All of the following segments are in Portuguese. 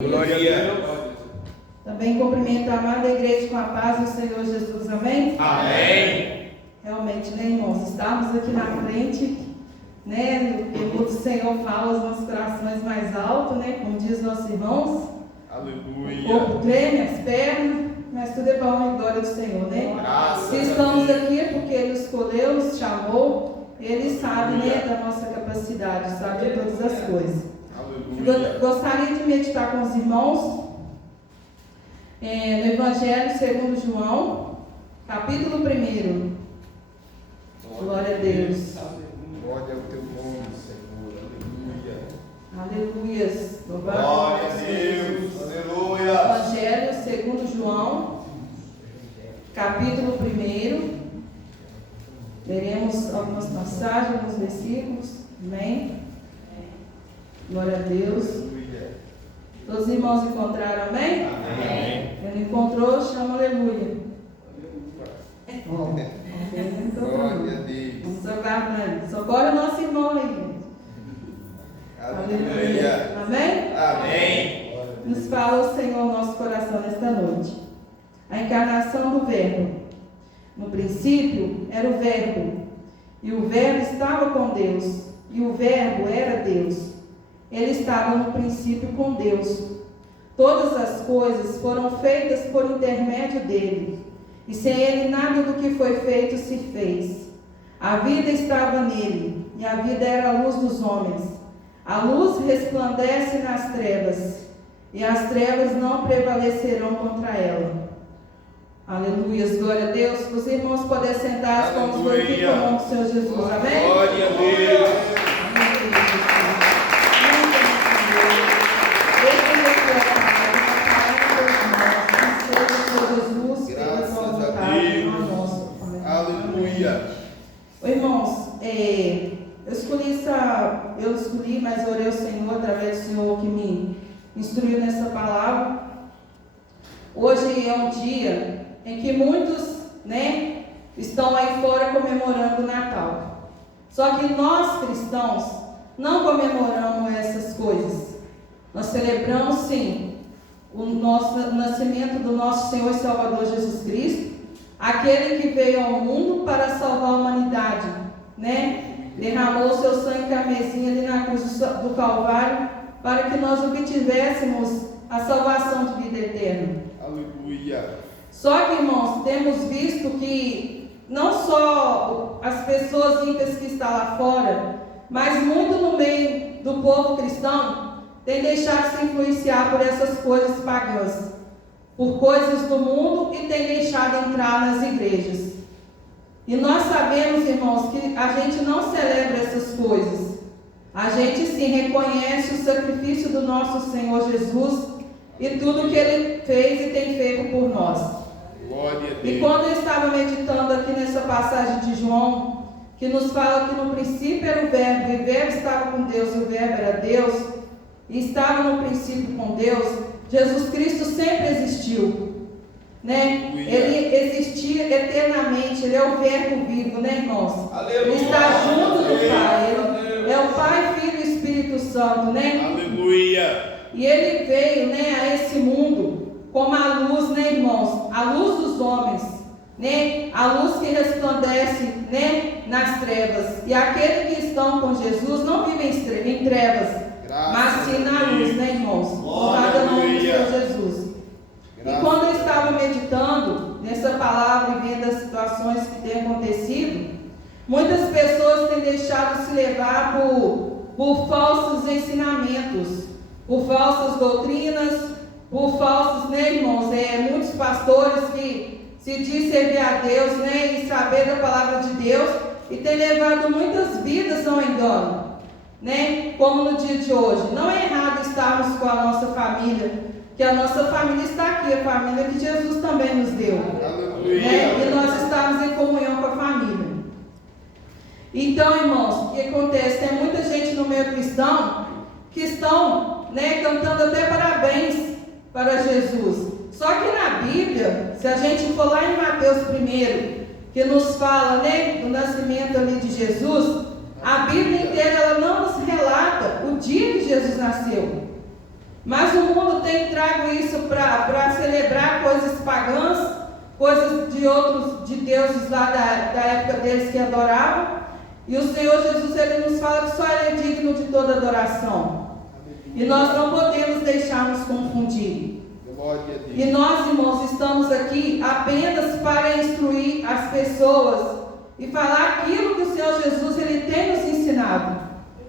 Glória a Deus. Também cumprimento a amada igreja com a paz do Senhor Jesus, amém? Amém. Realmente, né, irmãos, estamos aqui na frente, né, o do Senhor fala os nossos corações mais alto, né, como diz nossos irmãos. Aleluia. O corpo treme, as pernas, mas tudo é para a honra e glória do Senhor, né? Graças Se a estamos Deus. aqui é porque Ele escolheu, nos chamou, Ele sabe, né, da nossa capacidade, sabe de todas as coisas. Aleluia. Gostaria de meditar com os irmãos no Evangelho segundo João, capítulo 1. Glória a Deus. Glória ao teu nome, Senhor. Aleluia. Aleluias. Glória a Deus. Aleluia. Evangelho segundo João, capítulo 1. Leremos algumas passagens, alguns versículos. Amém. Glória a Deus. Aleluia. Todos os irmãos encontraram, amém? Amém. Quem não encontrou, chama aleluia. Glória a Deus. Vamos aguardando. Socorre o nosso irmão aí. Aleluia. Amém? Amém. Nos fala o Senhor no nosso coração nesta noite. A encarnação do Verbo. No princípio era o Verbo, e o Verbo estava com Deus, e o Verbo era Deus. Ele estava no princípio com Deus. Todas as coisas foram feitas por intermédio dele, e sem ele nada do que foi feito se fez. A vida estava nele, e a vida era a luz dos homens. A luz resplandece nas trevas, e as trevas não prevalecerão contra ela. Aleluia, glória a Deus. Os irmãos podem sentar, vamos glorificar o nome do Senhor Jesus, amém? Glória a Deus. Aleluia. Irmãos, eu escolhi, mas orei ao Senhor através do Senhor que me instruiu nessa palavra. Hoje é um dia em que muitos, né, estão aí fora comemorando o Natal. Só que nós cristãos não comemoramos essas coisas. Nós celebramos sim o nascimento do nosso Senhor e Salvador Jesus Cristo, aquele que veio ao mundo para salvar a humanidade, né? Derramou seu sangue carmesim ali na cruz do Calvário para que nós obtivéssemos a salvação de vida eterna. Aleluia. Só que, irmãos, temos visto que não só as pessoas ímpias que estão lá fora, mas muito no meio do povo cristão tem deixado se influenciar por essas coisas pagãs, por coisas do mundo, e tem deixado entrar nas igrejas. E nós sabemos, irmãos, que a gente não celebra essas coisas. A gente sim reconhece o sacrifício do nosso Senhor Jesus e tudo que Ele fez e tem feito por nós. Glória a Deus. E quando eu estava meditando aqui nessa passagem de João, que nos fala que no princípio era o Verbo, e o Verbo estava com Deus, e o Verbo era Deus, e estava no princípio com Deus, Jesus Cristo sempre existiu, né? Ele existia eternamente, Ele é o Verbo vivo, né, irmãos? Aleluia. Ele está junto do Pai, Aleluia. Ele é o Pai, Filho e Espírito Santo, né? Aleluia. E Ele veio, né, a esse mundo como a luz, né, irmãos? A luz dos homens, né? A luz que resplandece, né, nas trevas. E aqueles que estão com Jesus não vivem em trevas, mas sim na luz, né, irmãos? Louvado o nome do Senhor Jesus. E quando eu estava meditando nessa palavra e vendo as situações que têm acontecido, muitas pessoas têm deixado se levar por falsos ensinamentos, por falsas doutrinas, por falsos, né, irmãos? Muitos pastores que se diz servir a Deus, né, e saber da palavra de Deus, e têm levado muitas vidas ao engano, né? Como no dia de hoje. Não é errado estarmos com a nossa família, que a nossa família está aqui, a família que Jesus também nos deu, né? E nós estamos em comunhão com a família. Então, irmãos, o que acontece? Tem muita gente no meio cristão que estão, né, cantando até parabéns para Jesus. Só que na Bíblia, se a gente for lá em Mateus 1, que nos fala, né, do nascimento ali de Jesus, a Bíblia inteira ela não nos relata o dia que Jesus nasceu. Mas o mundo tem trago isso para celebrar coisas pagãs, coisas de deuses lá da época deles que adoravam. E o Senhor Jesus, Ele nos fala que só Ele é digno de toda adoração. E nós não podemos deixar nos confundir. Glória a Deus. E nós, irmãos, estamos aqui apenas para instruir as pessoas e falar aquilo que o Senhor Jesus Ele tem nos ensinado,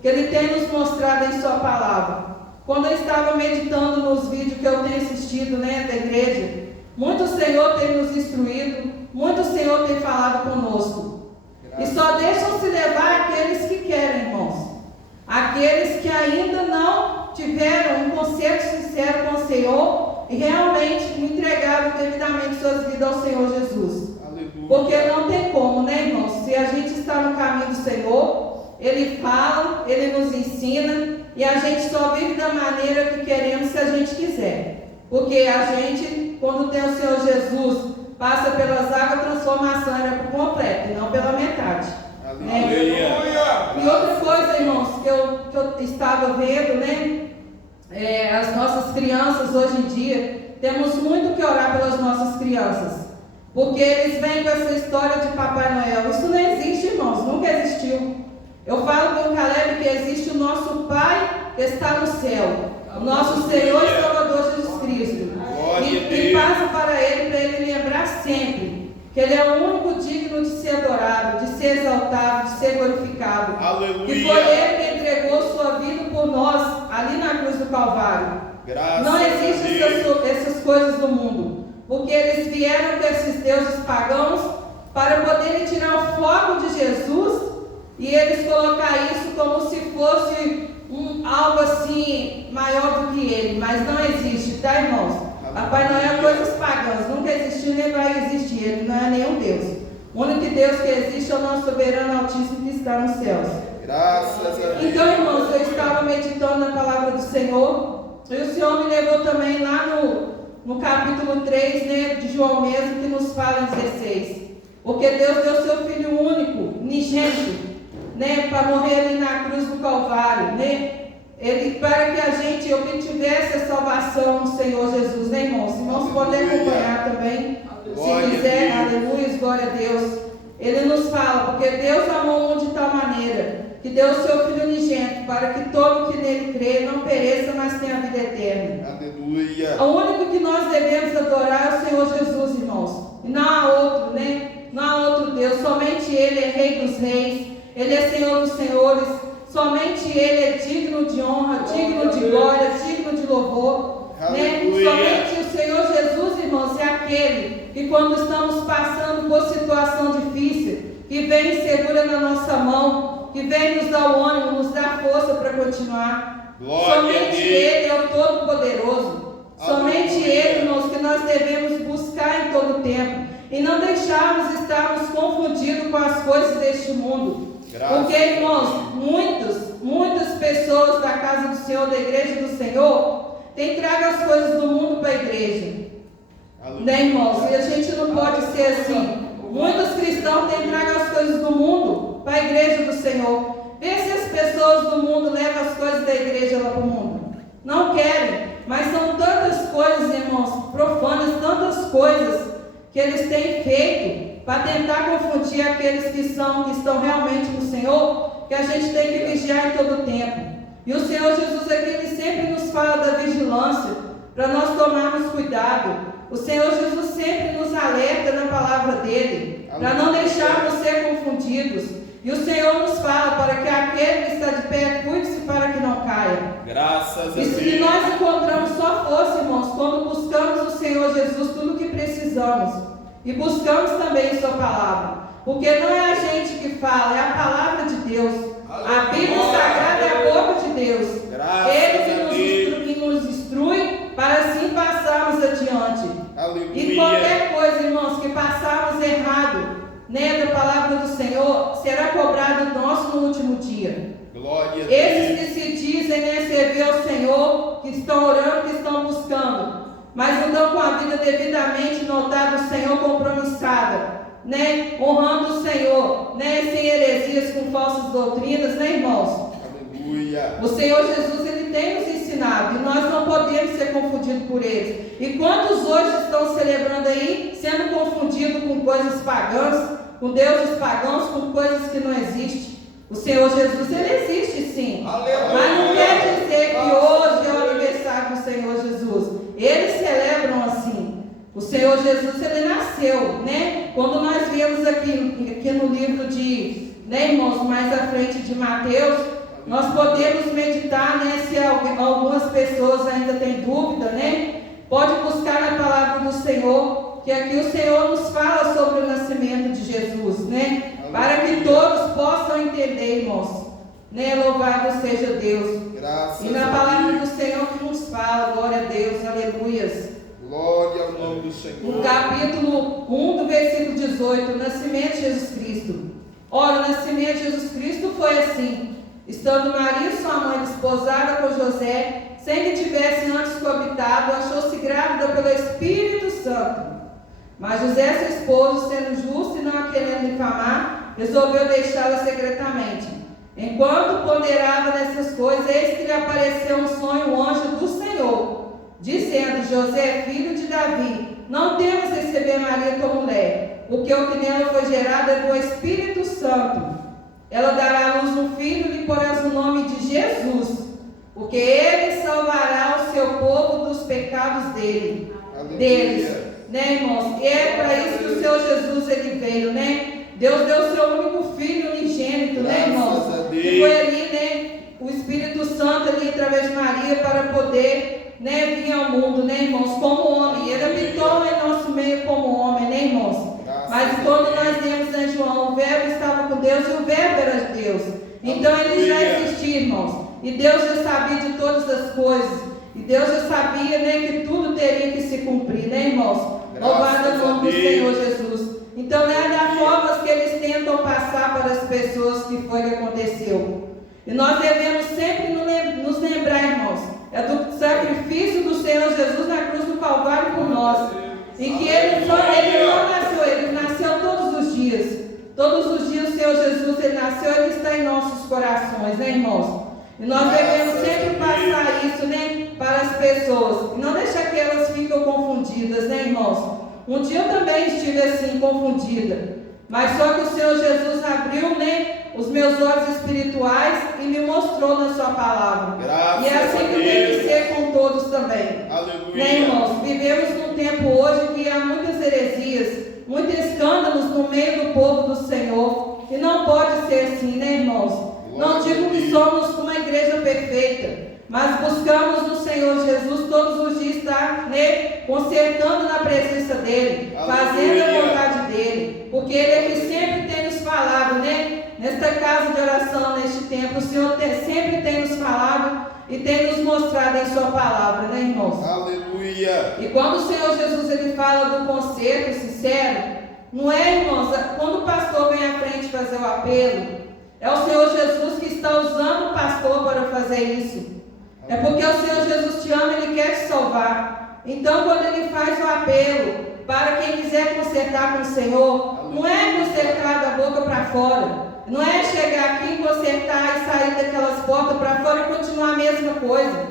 que Ele tem nos mostrado em Sua palavra. Quando eu estava meditando nos vídeos que eu tenho assistido, da igreja, muito o Senhor tem nos instruído, muito o Senhor tem falado conosco. E só deixam se levar aqueles que querem, irmãos. Aqueles que ainda não tiveram um conceito sincero com o Senhor e realmente entregaram devidamente suas vidas ao Senhor Jesus. Aleluia. Porque não tem como, irmãos? Se a gente está no caminho do Senhor, Ele fala, Ele nos ensina, e a gente só vive da maneira que queremos se a gente quiser. Porque a gente, quando tem o Senhor Jesus, passa pelas águas, a transformação é por completo, e não pela metade. Aleluia. E outra coisa, irmãos, que eu estava vendo, as nossas crianças hoje em dia, temos muito que orar pelas nossas crianças. Porque eles vêm com essa história de Papai Noel. Isso não existe, irmãos, nunca existiu. Eu falo com o Caleb que existe o nosso Pai que está no céu, o nosso Senhor e Salvador Jesus Cristo. E passa para Ele lembrar sempre que Ele é o único digno de ser adorado, de ser exaltado, de ser glorificado. Aleluia. E foi Ele que entregou sua vida por nós, ali na cruz do Calvário. Graças Não a existem Deus. essas coisas do mundo, porque eles vieram com esses deuses pagãos para poderem tirar o foco de Jesus e eles colocar isso como se fosse algo assim maior do que Ele, mas não existe, tá, irmãos? Papai Noel é coisas pagãs, nunca existiu nem vai existir, Ele não é nenhum Deus. O único Deus que existe é o nosso soberano altíssimo que está nos céus. Graças a Deus. Então, irmãos, eu estava meditando na palavra do Senhor, e o Senhor me levou também lá no capítulo 3, de João mesmo, que nos fala em 16. Porque Deus deu seu Filho único, unigênito, para morrer ali na cruz do Calvário, Ele, para que a gente obtivesse a salvação no Senhor Jesus, irmãos? Irmãos, podem acompanhar também, se quiser, aleluia, glória a Deus. Ele nos fala, porque Deus amou o mundo de tal maneira, que deu o seu Filho unigênito, para que todo que nele crê não pereça, mas tenha a vida eterna. Aleluia. O único que nós devemos adorar é o Senhor Jesus, irmãos. E não há outro, Não há outro Deus, somente Ele é Rei dos Reis, Ele é Senhor dos Senhores, somente Ele é digno de honra, digno de glória, digno de louvor. Somente o Senhor Jesus, irmãos, é aquele que quando estamos passando por situação difícil, que vem e segura na nossa mão, que vem nos dar o ânimo, nos dar força para continuar. Somente Ele é o Todo-Poderoso. Somente Ele, irmãos, que nós devemos buscar em todo o tempo. E não deixarmos estarmos confundidos com as coisas deste mundo. Porque, irmãos, muitas pessoas da casa do Senhor, da igreja do Senhor, têm trago as coisas do mundo para a igreja. Irmãos? E a gente não pode ser assim. Muitos cristãos têm trago as coisas do mundo para a igreja do Senhor. Vê se as pessoas do mundo levam as coisas da igreja lá para o mundo. Não querem. Mas são tantas coisas, irmãos, profanas, tantas coisas que eles têm feito para tentar confundir aqueles que estão realmente no Senhor, que a gente tem que vigiar em todo o tempo. E o Senhor Jesus aqui, Ele sempre nos fala da vigilância, para nós tomarmos cuidado. O Senhor Jesus sempre nos alerta na palavra dEle, para não deixarmos ser confundidos. E o Senhor nos fala para que aquele que está de pé, cuide-se para que não caia. Graças a Deus. E nós encontramos só força, irmãos, quando buscamos o Senhor Jesus tudo o que precisamos. E buscamos também Sua palavra. Porque não é a gente que fala, é a palavra de Deus. A Bíblia Sagrada é a boca de Deus. Ele que nos instrui para assim passarmos adiante. Aleluia. E qualquer coisa, irmãos, que passarmos errado, da palavra do Senhor, será cobrado nosso no último dia. Glória a Deus. Esses que se dizem servir ao Senhor, que estão orando, que estão buscando, mas não estão com a vida devidamente notada do Senhor, compromissada, honrando o Senhor, sem heresias, com falsas doutrinas, irmãos? Aleluia. O Senhor Jesus, Ele tem nos ensinado, e nós não podemos ser confundidos por eles. E quantos hoje estão celebrando aí, sendo confundidos com coisas pagãs, com deuses pagãos, com coisas que não existem? O Senhor Jesus, Ele existe sim. Aleluia. Mas não quer dizer que hoje é o aniversário do Senhor Jesus. Eles celebram assim. O Senhor Jesus, Ele nasceu, né? Quando nós vemos aqui no livro de, né, irmãos, mais à frente de Mateus, nós podemos meditar, né? Se algumas pessoas ainda têm dúvida, né? Pode buscar na palavra do Senhor, que aqui o Senhor nos fala sobre o nascimento de Jesus, né? Para que todos possam entender, irmãos, né? Louvado seja Deus. Graças E na palavra do Senhor que nos fala, glória a Deus, aleluias. Glória ao nome do Senhor. No capítulo 1 do versículo 18, o nascimento de Jesus Cristo. Ora, o nascimento de Jesus Cristo foi assim: estando Maria, sua mãe, desposada com José, sem que tivesse antes coabitado, achou-se grávida pelo Espírito Santo. Mas José, seu esposo, sendo justo e não a querendo difamar, resolveu deixá-la secretamente. Enquanto ponderava nessas coisas, eis que lhe apareceu um sonho, um anjo do Senhor, dizendo: José, filho de Davi, não temas receber Maria tua mulher, porque o que nela foi gerado é do Espírito Santo. Ela dará à luz um filho e lhe porás o nome de Jesus, porque ele salvará o seu povo dos pecados deles. Né, irmãos? E é para isso que o Senhor Jesus ele veio, né? Deus deu o seu único filho unigênito, né, irmãos? E foi ali, né, o Espírito Santo ali através de Maria para poder, né, vir ao mundo, né, irmãos, como homem. Ele habitou em nosso meio como homem, né, irmãos? Mas quando nós vemos em João, o verbo estava com Deus e o verbo era de Deus. Então ele já existia, irmãos. E Deus já sabia de todas as coisas. E Deus já sabia, né, que tudo teria que se cumprir, né, irmãos? Louvado o nome do Senhor Jesus. Então, não é da forma que eles tentam passar para as pessoas que foi que aconteceu. E nós devemos sempre nos lembrar, irmãos, é do sacrifício do Senhor Jesus na cruz do Calvário por nós. E que ele não nasceu, ele nasceu todos os dias. Todos os dias o Senhor Jesus, ele nasceu, ele está em nossos corações, né, irmãos? E nós devemos sempre passar isso, né, para as pessoas. E não deixar que elas fiquem confundidas, né, irmãos? Um dia eu também estive assim, confundida. Mas só que o Senhor Jesus abriu, né, os meus olhos espirituais e me mostrou na sua palavra. Graças e é assim que tem que ser com todos também. Aleluia. Né, irmãos? Vivemos num tempo hoje que há muitas heresias, muitos escândalos no meio do povo do Senhor. E não pode ser assim, né, irmãos? Não digo que somos uma igreja perfeita, mas buscamos no Senhor Jesus todos os dias estar, né, consertando na presença dEle, fazendo a vontade dEle, porque Ele é que sempre tem nos falado, né, nesta casa de oração, neste tempo, o Senhor sempre tem nos falado e tem nos mostrado em Sua palavra, né, irmãos? Aleluia. E quando o Senhor Jesus ele fala do conserto sincero, não é, irmãos, quando o pastor vem à frente fazer o apelo, é o Senhor Jesus que está usando o pastor para fazer isso. É porque o Senhor Jesus te ama, Ele quer te salvar. Então, quando Ele faz o apelo para quem quiser consertar com o Senhor, não é consertar da boca para fora. Não é chegar aqui, consertar e sair daquelas portas para fora e continuar a mesma coisa.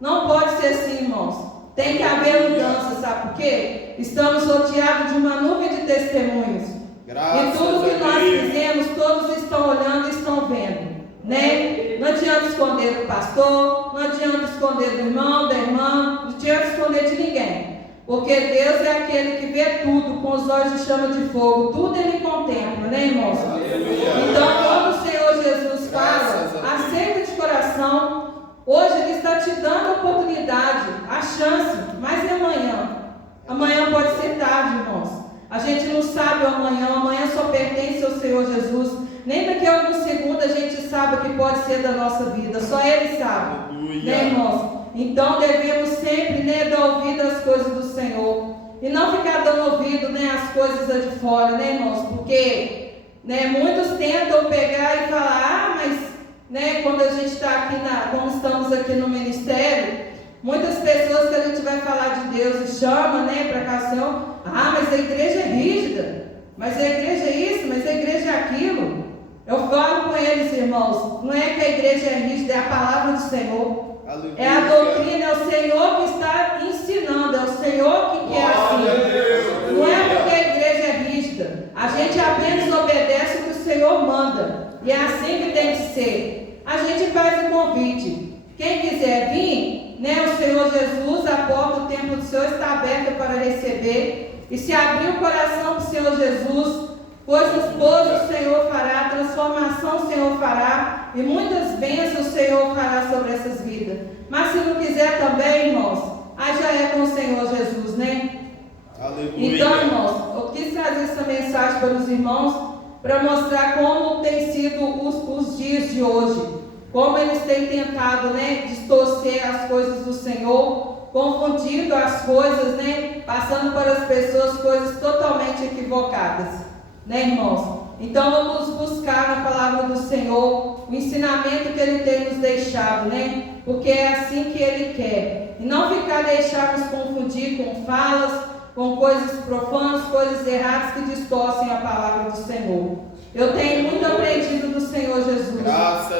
Não pode ser assim, irmãos. Tem que haver mudança, sabe por quê? Estamos rodeados de uma nuvem de testemunhos. E tudo que nós fizemos, todos estão olhando e estão vendo, né? Não adianta esconder do pastor, não adianta esconder do irmão, da irmã, não adianta esconder de ninguém. Porque Deus é aquele que vê tudo com os olhos de chama de fogo, tudo Ele contempla, né, irmãos? Então, quando o Senhor Jesus fala, aceita de coração. Hoje Ele está te dando a oportunidade, a chance, mas e amanhã? Amanhã pode ser tarde, irmãos. A gente não sabe o amanhã só pertence ao Senhor Jesus. Nem daqui a alguns segundos a gente sabe o que pode ser da nossa vida, só Ele sabe. Né, irmãos? Então devemos sempre, né, dar ouvido às coisas do Senhor. E não ficar dando ouvido, né, às coisas de fora, né, irmãos? Porque, né, muitos tentam pegar e falar, mas, né, quando a gente está aqui, como estamos aqui no ministério, muitas pessoas que a gente vai falar de Deus e chama, né, para cá, Senhor, mas a igreja é rígida, mas a igreja é isso, mas a igreja é aquilo. Eu falo com eles, irmãos, não é que a igreja é rígida, é a palavra do Senhor. Aleluia. É a doutrina, é o Senhor que está ensinando, é o Senhor que quer assim. Não é porque a igreja é rígida, a gente apenas obedece o que o Senhor manda, e é assim que tem que ser. A gente faz o convite. Quem quiser vir, né, o Senhor Jesus, a porta do templo do Senhor está aberta para receber. E se abrir o coração do Senhor Jesus, coisas boas o Senhor fará, transformação o Senhor fará, e muitas bênçãos o Senhor fará sobre essas vidas. Mas se não quiser também, irmãos, aí já é com o Senhor Jesus, né? Aleluia. Então, irmãos, eu quis trazer essa mensagem para os irmãos, para mostrar como tem sido os dias de hoje. Como eles têm tentado, né, distorcer as coisas do Senhor, confundindo as coisas, né, passando para as pessoas coisas totalmente equivocadas, né, irmãos? Então vamos buscar na palavra do Senhor o ensinamento que Ele tem nos deixado, né? Porque é assim que Ele quer. E não deixar nos confundir com falas, com coisas profanas, coisas erradas que distorcem a palavra do Senhor. Eu tenho muito aprendido do Senhor Jesus.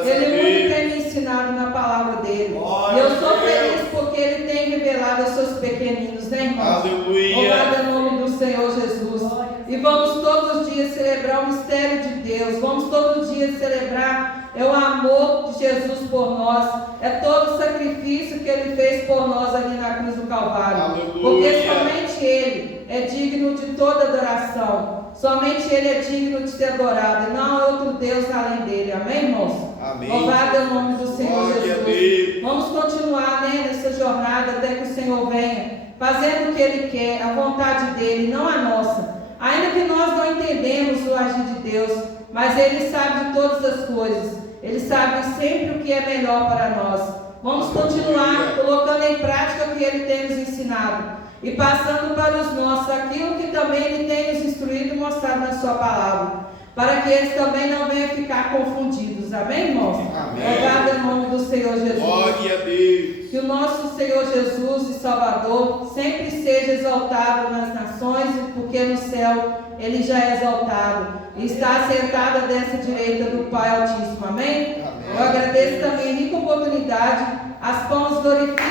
Ele muito tem me ensinado na palavra dele. E eu sou feliz porque Ele tem revelado aos seus pequeninos, né, irmãos? Louvado é o nome do Senhor Jesus. E vamos todos os dias celebrar o mistério de Deus. Vamos todos os dias celebrar o amor de Jesus por nós. É todo o sacrifício que Ele fez por nós ali na cruz do Calvário. Aleluia. Porque somente Ele é digno de toda adoração. Somente Ele é digno de ser adorado. E não há outro Deus além dele. Amém, irmãos? Amém. Louvado é o nome do Senhor Jesus. Vamos continuar, né, nessa jornada até que o Senhor venha, fazendo o que Ele quer, a vontade dEle, não a nossa. Ainda que nós não entendemos o agir de Deus, mas Ele sabe de todas as coisas. Ele sabe sempre o que é melhor para nós. Vamos continuar colocando em prática o que Ele tem nos ensinado e passando para os nossos aquilo que também Ele tem nos instruído e mostrado na Sua palavra, para que eles também não venham ficar confundidos. Amém, irmãos? Amém. Louvado é o nome do Senhor Jesus. Glória a Deus. Que o nosso Senhor Jesus e Salvador sempre seja exaltado nas nações, porque no céu Ele já é exaltado e está sentado à destra direita do Pai Altíssimo. Amém? Amém. Eu agradeço também a rica oportunidade, as palmas glorificadas.